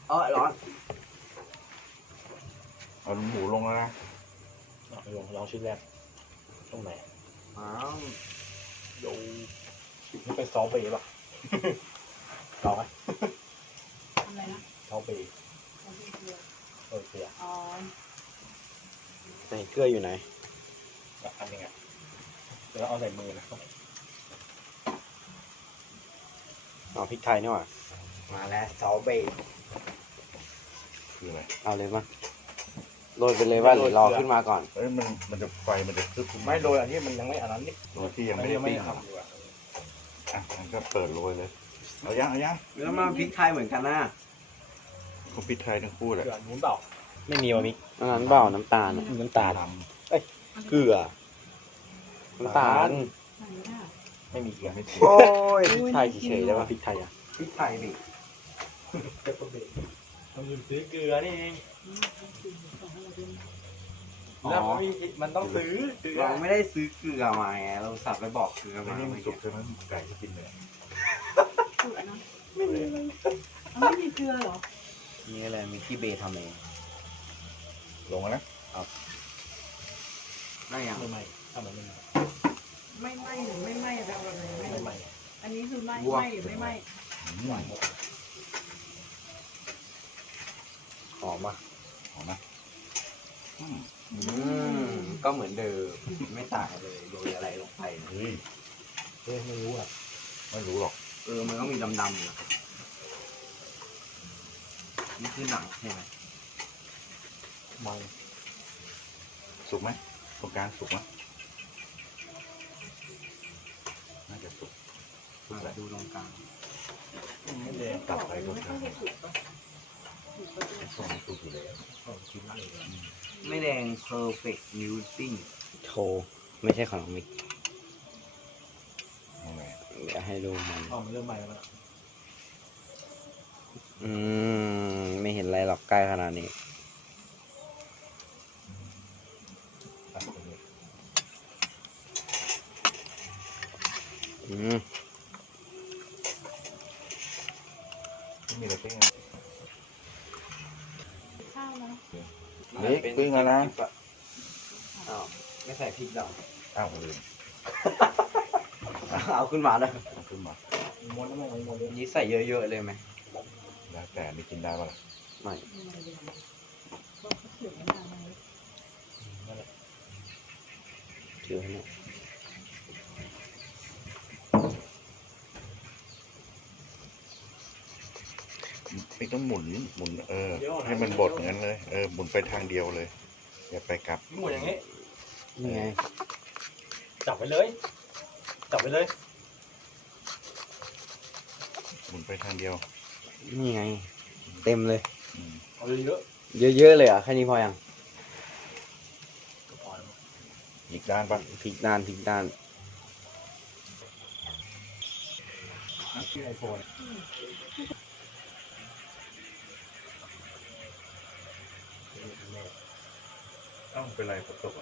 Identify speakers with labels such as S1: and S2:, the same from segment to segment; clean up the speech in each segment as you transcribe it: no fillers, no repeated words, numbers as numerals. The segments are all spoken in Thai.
S1: ร้อน
S2: เอาหมูลงแล้วนะ
S3: ลองชิ้นแรกตรงไหนดูนี่เป็นซอสเบย์ป่ะลองไหม
S4: อะไรนะ
S3: ซอสเบย์เกลือ
S4: อ๋อ
S1: ไหนเกลืออยู่ไหน
S3: อันนี้ไงเดี๋ยวเอาใส่มือนะ
S1: เอาพริกไทยนี่หว่ามาแล้วซอสเบย์
S2: คืออะไร
S1: เอาเลยมั้ยโรยไปเลยว่าหรือรอขึ้นมาก่อน
S2: เอ้ยมันจะไฟมันจะคึบ
S3: ไม่โรยอันนี้มันยังไม่อันนั้นนี่
S2: โรยที่ยังไม่ได้ปิ้ง
S3: ทำดีกว่า
S2: อ่ะมันก็เปิดโรยเลยเอายัง
S1: แล้วมาพริกไทยเหมือนกันนะ
S2: เขาพริกไทยทั้งคู่แหละ
S3: เกลือนู้นเปล่าไม่มีวะมิก
S1: อันนั้นเปล่าน้ำตาล
S3: น้ำตาล
S1: เกลือน้ำตาล
S4: ไหนอ่ะ
S3: ไม่มีเกลือไม่มี
S1: โอ้ยพริกไทยเฉยๆได้ป่ะ
S3: พริกไทยอ่ะ
S1: พริกไทยดิ
S3: เปปเปอร์เบย์ต้องยืมซื้อเกลือนี่เองแล้วมันต้องซื้อเกลือ
S1: เราไม่ได้ซื้อเกลือมาไงเราสับไปบอกเกลือ
S2: ไม่
S1: มา
S2: นี่มันสุกใช่ไหมไก่ที่กินเลย
S4: ถูกนะไม่มีเลยไม่มีเกลือเหรอ
S1: นี่อะไรมีที่เบย์ทำเอง
S2: ลงแล้วนะ
S1: ได้ยัง
S3: ไม่ไหม้ทำไมไม่ไหม้
S4: ไม่ไหม้หรือไม่ไหม้แบบอะไรไม่
S3: ไม่ไหม้
S4: อันนี้คือไหม้ไหม้หรือไม่ไหม้
S3: หวานหมด
S1: หอมป่ะ
S2: หอมไหม
S1: ก็เหมือนเดิมไม่ต่างเลยโรยอะไรลงไป
S2: เฮ้ย
S3: ไม่รู้อ่ะ
S2: ไม่รู้หรอก
S1: มันต้องมีดำๆนะนี่คือหนังใช่ไหม
S3: มัน
S2: สุกไหมตรงกลางสุกไหมน่าจะสุกสุกแหละ
S1: ดูตรงกลาง
S3: ไม่แดง
S2: ตัดไปก็
S4: ไม่
S2: ทา
S4: ค่อน ยจะถูกปะ
S2: ส่งสุกอยู่แล้ว
S3: กินได้เลย
S1: ไม่แดง perfect muting โชว์ไม่ใช่ของมิก
S2: ยังไง
S1: เดี๋ยวให้ดูมัน
S3: มันเริ่มใหม่แล้ว
S1: ไม่เห็นอะไรหรอกใกล้ขนาดนี้
S3: ตัดตรงนี้
S2: ไม่มีอะไรปิ้ง
S4: ข้าวนะ
S2: นี่ปิ้งแล้วนะ
S1: อ้าวไม่ใส่พริกหรอ
S2: อ้าวลืม
S1: เอาขึ้นมาเลย
S2: เอาขึ้นมา
S3: ม้วนน้ำมันม้วนเยอะ
S1: นี้ใส่เยอะๆเลยไหม
S2: แล้วแต่มีกินได้ปะล่ะ
S1: ไม่
S4: บอกเขาเขียนไม่นานเลย
S3: นั่นแหละ
S1: ถือให้หน่อย
S2: ไม่ต้องหมุนให้มันบดอย่างนั้นเลยหมุนไปทางเดียวเลยอย่าไปกลับ
S3: หมุนอย่างนี้
S1: นี่ไง
S3: จับไปเลยจับไปเลย
S2: หมุนไปทางเดียว
S1: นี่ไง เต็มเลย
S3: เอาเยอะ
S1: เยอะๆเลยอ่ะแค่นี้พอยัง
S3: พอ
S2: อีกด้านปะ
S1: พริกด้านพริกด้าน
S3: ที่ไอโฟน
S2: อ้าวเป็นไรฝนตกอ่ะ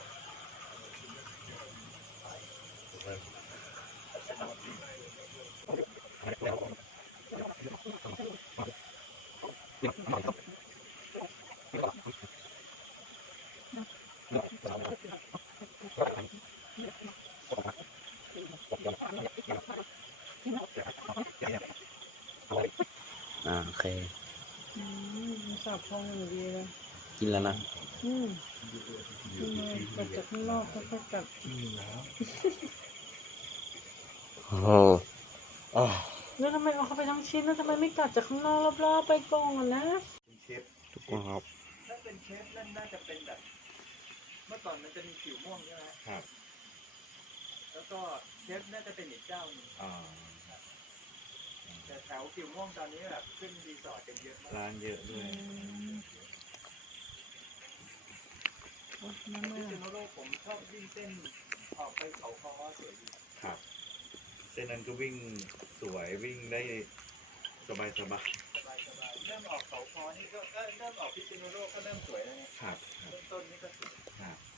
S1: โอเค
S4: สับพองอย่างดีเลย
S1: กินแล้วนะ
S4: กัดจากข้างนอกก็กัด
S1: โอ้โห
S4: แล้วทำไมเอาเข้าไปทั้งชิ้นแล้วทำไมไม่กัดจากข้างนอกรอบๆไปก่อนนะ
S1: ทุกคนครับ
S5: ถ้าเป็นเชฟนั่นน่าจะเป็นแบบ เมื่อก่อนมันจะมีผิวม่วงใช่ไหม
S2: ครับ
S5: แล้วก็เชฟน่าจะเป็นอีกเจ้าหนึงแต่แถวผิวม่วงตอนนี้แบบขึ้นรีสอร์ทกันเยอะมาก
S2: ร้านเยอะด้วย
S4: น้ำ
S5: พิ
S4: มา
S5: ษณุโลกผมชอบวิ่งเส้นออกไปเขาคอสวยดี
S2: ครับเส้นนั้นก็วิ่งสวยวิ่งได้สบาย
S5: สบายเริ่มออกเขาคอนี่ก็เริ่มออกพิษณุโลกก็เริ่มสวยแล้วไง
S2: ครับ
S5: ต้นนี่ก็สวย
S2: ครับ